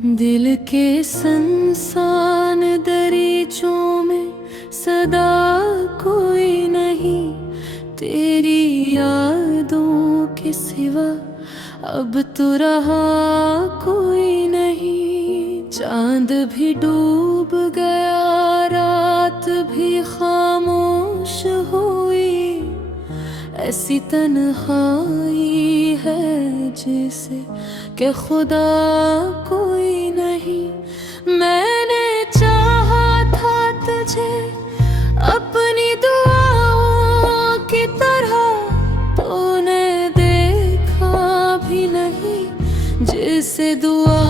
दिल के संसान दरीचों में सदा कोई नहीं, तेरी यादों के सिवा अब तो रहा कोई नहीं। चांद भी डूब गया, रात भी खामोश हुई, ऐसी तन्हाई है जैसे कि खुदा कोई नहीं। मैंने चाहा था तुझे अपनी दुआओं की तरह, तूने देखा भी नहीं जैसे दुआ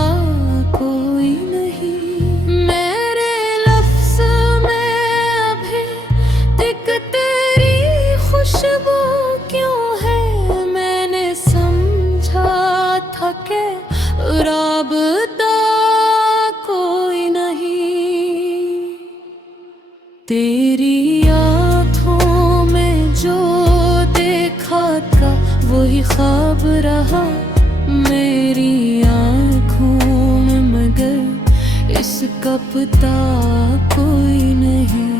कोई नहीं। मेरे लफ्ज़ में अभी तक तेरी खुशबू क्यों है, मैंने समझा था कि राबता कोई नहीं। तेरी आँखों में जो देखा था वही ख्वाब रहा मेरी आँखों में, मगर इसका पता कोई नहीं।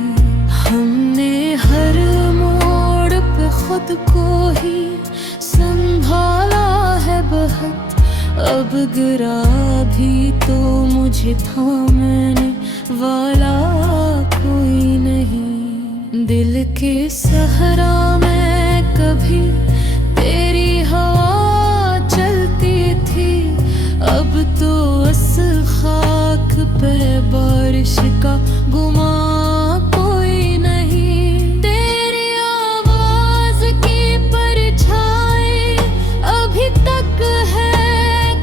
हमने हर मोड़ पे खुद को ही संभाला है बहुत, अब गिरा भी तो मुझे थामने वाला कोई नहीं। दिल के सहरा में कभी तेरी हवा चलती थी, अब तो उस खाक पे बारिश का गुमा कोई नहीं। तेरी आवाज की परछाई अभी तक है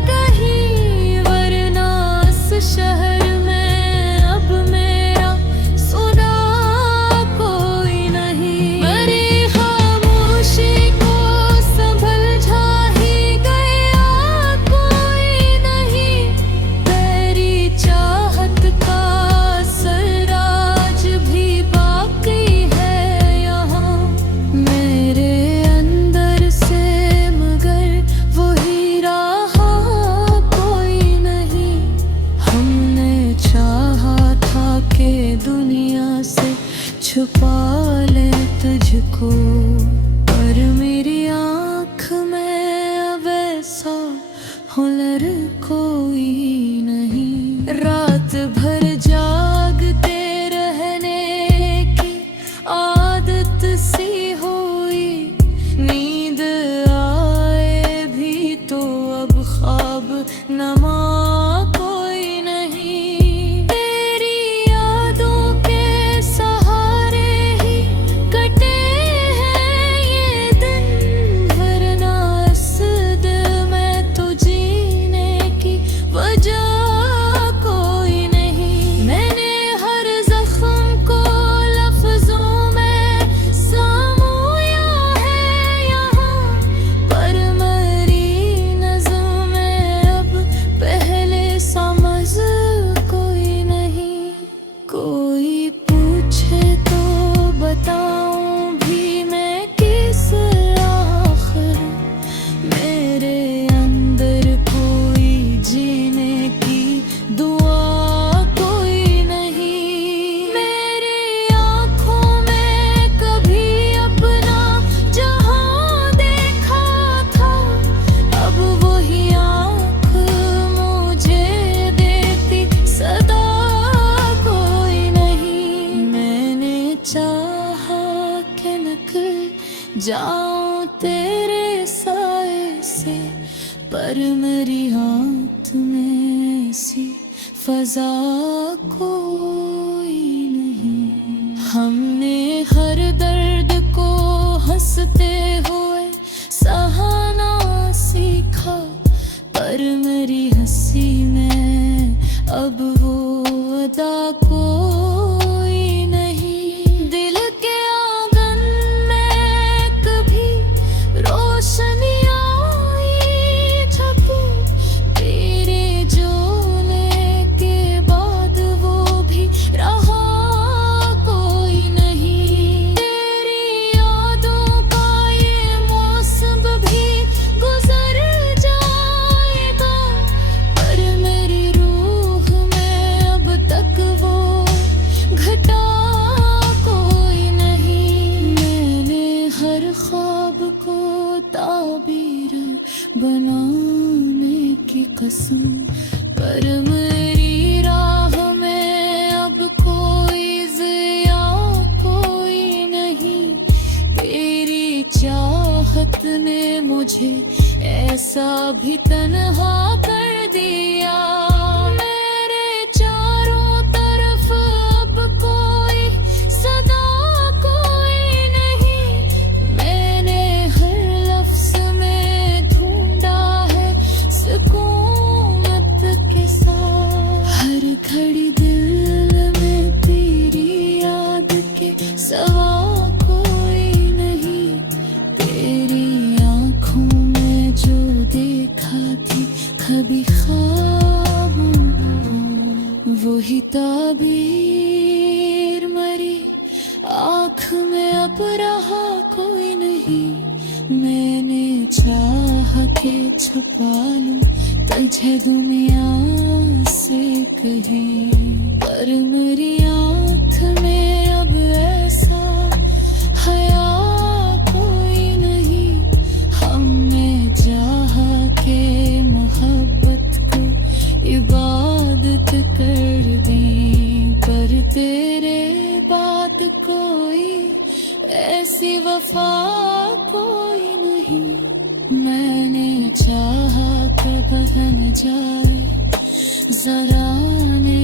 कहीं, वरना इस शहर में अब मेरा सुना कोई नहीं। मेरी खामोशी को संभलझा ही गया कोई नहीं, तेरी चाहत का सराज भी बाकी है यहाँ मेरे अंदर से, मगर वही रहा कोई नहीं। हमने चाहा था कि दुनिया से छुपा ले तुझको, पर मेरी आँख में अब ऐसा हुनर कोई नहीं। रात भर जागते रहने की आदत सी हुई, नींद आए भी तो अब ख्वाब नमा कोई नहीं। तेरी यादों के सहारे ही कटे हैं ये दिन, वरना इस दिल में तो जीने की वजह कोई नहीं। मैंने हर जख्म को लफ्जों में सामोया है यहाँ, पर मेरी नज़्म में अब पहले समझ कोई नहीं। कोई पूछे तो बताऊं भी मैं किस आखिर, मेरे अंदर कोई जीने की दुआ कोई नहीं। मेरी आँखों में कभी अपना जहां देखा था, अब वही आँख मुझे देती सदा कोई नहीं। मैंने चाहा कि निकल जाऊं तेरे साए से, पर मेरी हाथ में ऐसी फजा कोई नहीं। हमने हर दर्द को हंसते हुए सहाना सीखा, पर मेरी हंसी में अब वो अदा कोई नहीं। दिल के आंगन में कभी रोशनियां आई झपू, तेरे जोने के बाद वो भी रहा कोई नहीं। तेरी यादों का ये मौसम भी गुजर जाएगा, पर मेरी रूह ऐसा भी तन्हा कर दिया। मेरे चारों तरफ अब कोई सदा कोई नहीं। मैंने हर लफ्ज में ढूंढा है सुकूनत के साथ। हर घड़ी दिल में तेरी याद के सवा कोई नहीं। तेरी आंखों में जो देखा थी कभी ख्वाबों में, वही ताबीर मरी आँख में अब रहा कोई नहीं। मैंने चाहा के छुपा लूं तुझे दुनिया से कहीं, पर मेरी आँख में अब ऐसा हया कोई नहीं। हमने चाहा के मोहब्बत को इबादत कर दी, पर तेरे बाद कोई ऐसी वफा कोई नहीं। मैंने चाहा कब बन जाए जरा ने